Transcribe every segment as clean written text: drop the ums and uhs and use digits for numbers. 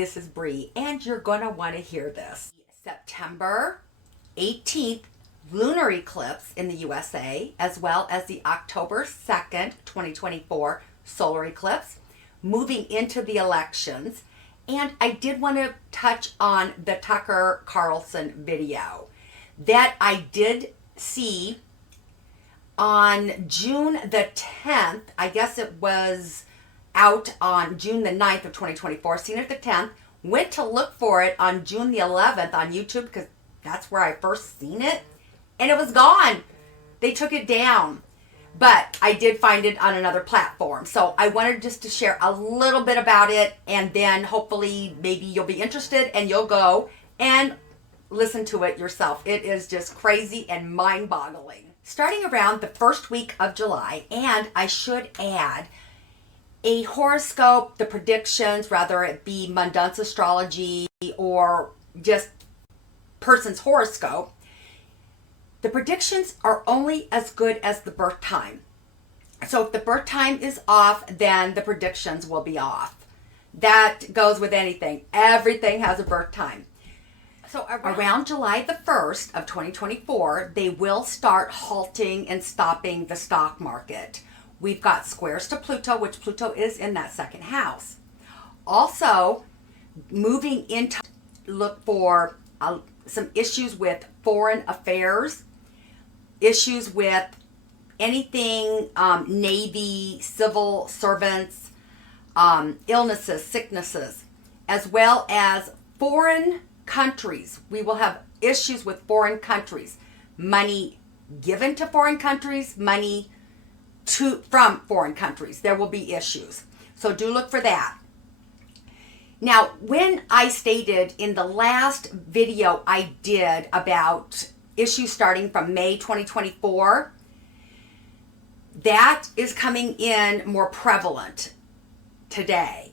this is Bree, and you're going to want to hear this. September 18th lunar eclipse in the USA, as well as the October 2nd, 2024 solar eclipse, moving into the elections. And I did want to touch on the Tucker Carlson video that I did see on June the 10th. I guess it was out on June the 9th of 2024. Seen it the 10th. Went to look for it on June the 11th on YouTube because that's where I first seen it. And it was gone. They took it down. But I did find it on another platform. So I wanted just to share a little bit about it. And then hopefully maybe you'll be interested and you'll go and listen to it yourself. It is just crazy and mind-boggling. Starting around the first week of July, and I should add, a horoscope, the predictions, whether it be Mundun's astrology or just person's horoscope, the predictions are only as good as the birth time. So if the birth time is off, then the predictions will be off. That goes with anything. Everything has a birth time. So around July the 1st of 2024, they will start halting and stopping the stock market. We've got squares to Pluto, which Pluto is in that second house. Also, moving into look for some issues with foreign affairs, issues with anything Navy, civil servants, illnesses, sicknesses, as well as foreign countries. We will have issues with foreign countries. Money given to foreign countries, money from foreign countries. There will be issues. So do look for that. Now, when I stated in the last video I did about issues starting from May 2024, that is coming in more prevalent today.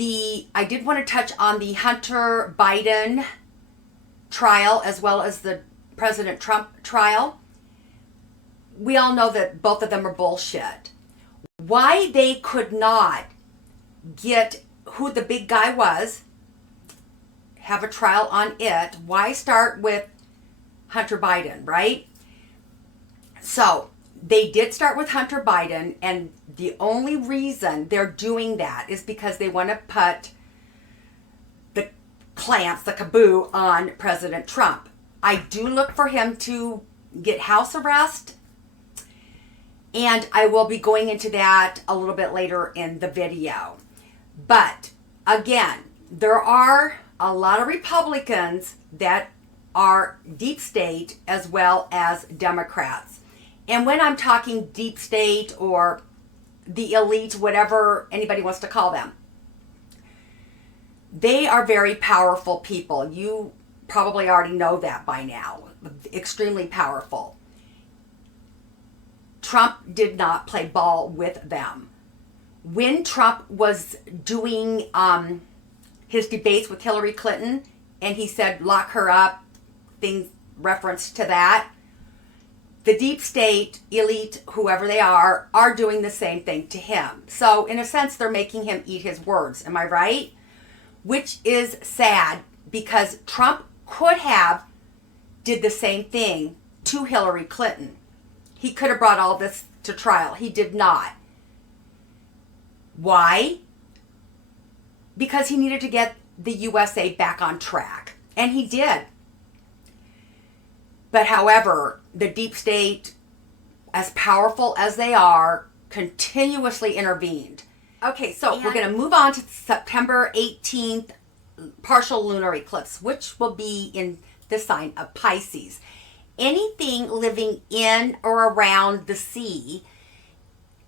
I did want to touch on the Hunter Biden trial as well as the President Trump trial. We all know that both of them are bullshit. Why they could not get who the big guy was, have a trial on it, why start with Hunter Biden, right? So they did start with Hunter Biden, and the only reason they're doing that is because they want to put the clamps, the kaboo on President Trump. I do look for him to get house arrest, and I will be going into that a little bit later in the video. But again, there are a lot of Republicans that are deep state as well as Democrats. And when I'm talking deep state or the elite, whatever anybody wants to call them, they are very powerful people. You probably already know that by now. Extremely powerful. Trump did not play ball with them. When Trump was doing his debates with Hillary Clinton, and he said, lock her up, things reference to that, the deep state, elite, whoever they are doing the same thing to him. So in a sense, they're making him eat his words. Am I right? Which is sad, because Trump could have did the same thing to Hillary Clinton. He could have brought all this to trial. He did not. Why? Because he needed to get the USA back on track. And he did. But however, the deep state, as powerful as they are, continuously intervened. Okay, so we're going to move on to September 18th partial lunar eclipse, which will be in the sign of Pisces. Anything living in or around the sea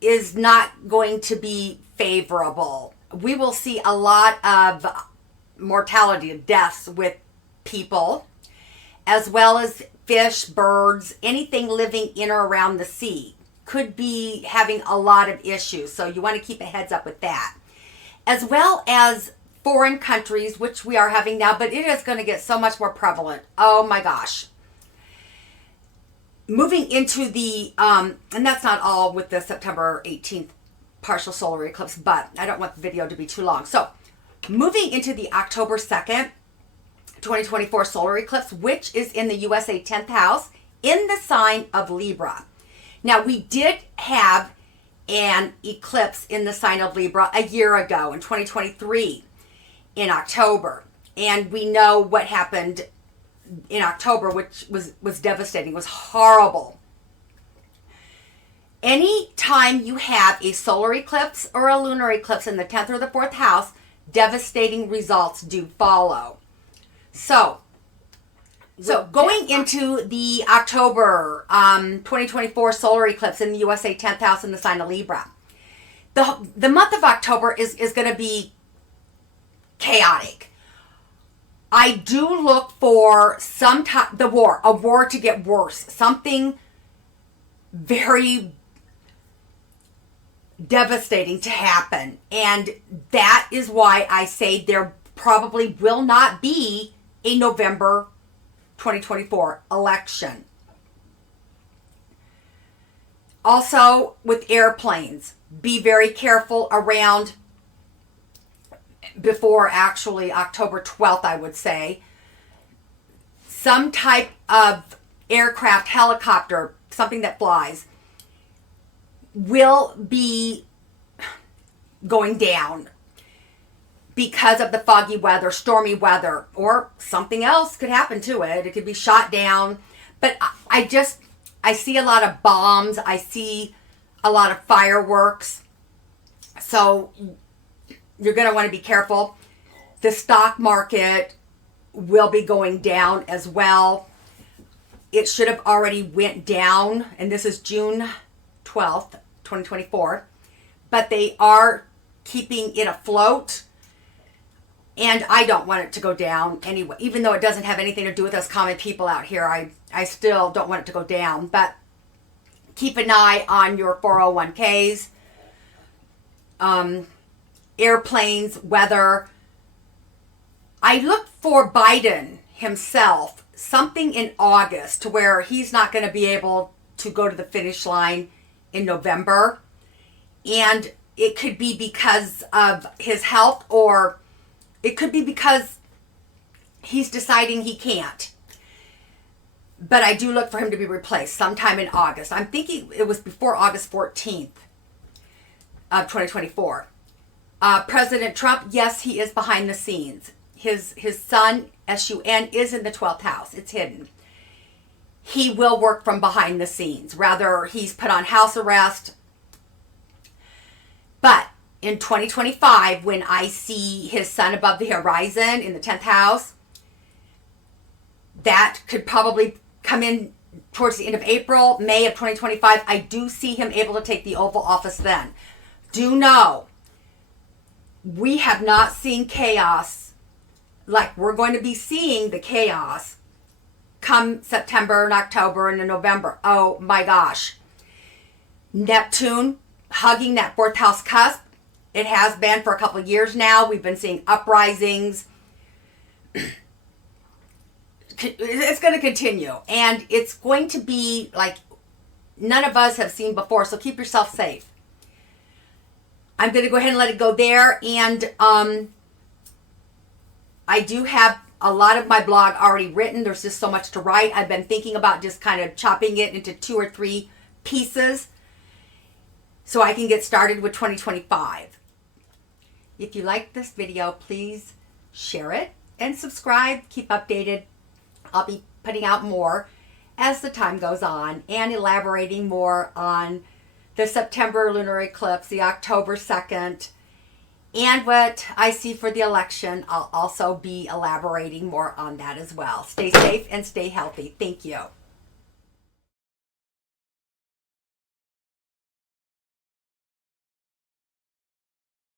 is not going to be favorable. We will see a lot of mortality, deaths with people, as well as fish, birds, anything living in or around the sea could be having a lot of issues. So you want to keep a heads up with that. As well as foreign countries, which we are having now, but it is going to get so much more prevalent. Oh my gosh. Moving into the, and that's not all with the September 18th partial solar eclipse, but I don't want the video to be too long. So moving into the October 2nd, 2024 solar eclipse, which is in the USA 10th house in the sign of Libra. Now, we did have an eclipse in the sign of Libra a year ago in 2023 in October. And we know what happened in October, which was devastating, was horrible. Any time you have a solar eclipse or a lunar eclipse in the 10th or the 4th house, devastating results do follow. So going into the October 2024 solar eclipse in the USA 10th house in the sign of Libra, the month of October is going to be chaotic. I do look for a war to get worse, something very devastating to happen. And that is why I say there probably will not be a November 2024 election. Also, with airplanes, be very careful around before actually October 12th, I would say. Some type of aircraft, helicopter, something that flies, will be going down because of the foggy weather, stormy weather, or something else could happen to it. It could be shot down. But I see a lot of bombs. I see a lot of fireworks. So you're going to want to be careful. The stock market will be going down as well. It should have already went down, and this is June 12th, 2024. But they are keeping it afloat. And I don't want it to go down anyway, even though it doesn't have anything to do with us common people out here. I still don't want it to go down. But keep an eye on your 401ks, airplanes, weather. I look for Biden himself, something in August, to where he's not going to be able to go to the finish line in November. And it could be because of his health, or it could be because he's deciding he can't. But I do look for him to be replaced sometime in August. I'm thinking it was before August 14th of 2024. President Trump, yes, he is behind the scenes. His son, S-U-N, is in the 12th house. It's hidden. He will work from behind the scenes. Rather, he's put on house arrest. But in 2025, when I see his son above the horizon in the 10th house, that could probably come in towards the end of April, May of 2025. I do see him able to take the Oval Office then. Do know, we have not seen chaos like we're going to be seeing the chaos come September and October and November. Oh my gosh. Neptune hugging that 4th house cusp. It has been for a couple of years now. We've been seeing uprisings. It's going to continue. And it's going to be like none of us have seen before. So keep yourself safe. I'm going to go ahead and let it go there. And I do have a lot of my blog already written. There's just so much to write. I've been thinking about just kind of chopping it into 2 or 3 pieces so I can get started with 2025. If you like this video, please share it and subscribe. Keep updated. I'll be putting out more as the time goes on and elaborating more on the September lunar eclipse, the October 2nd, and what I see for the election. I'll also be elaborating more on that as well. Stay safe and stay healthy. Thank you.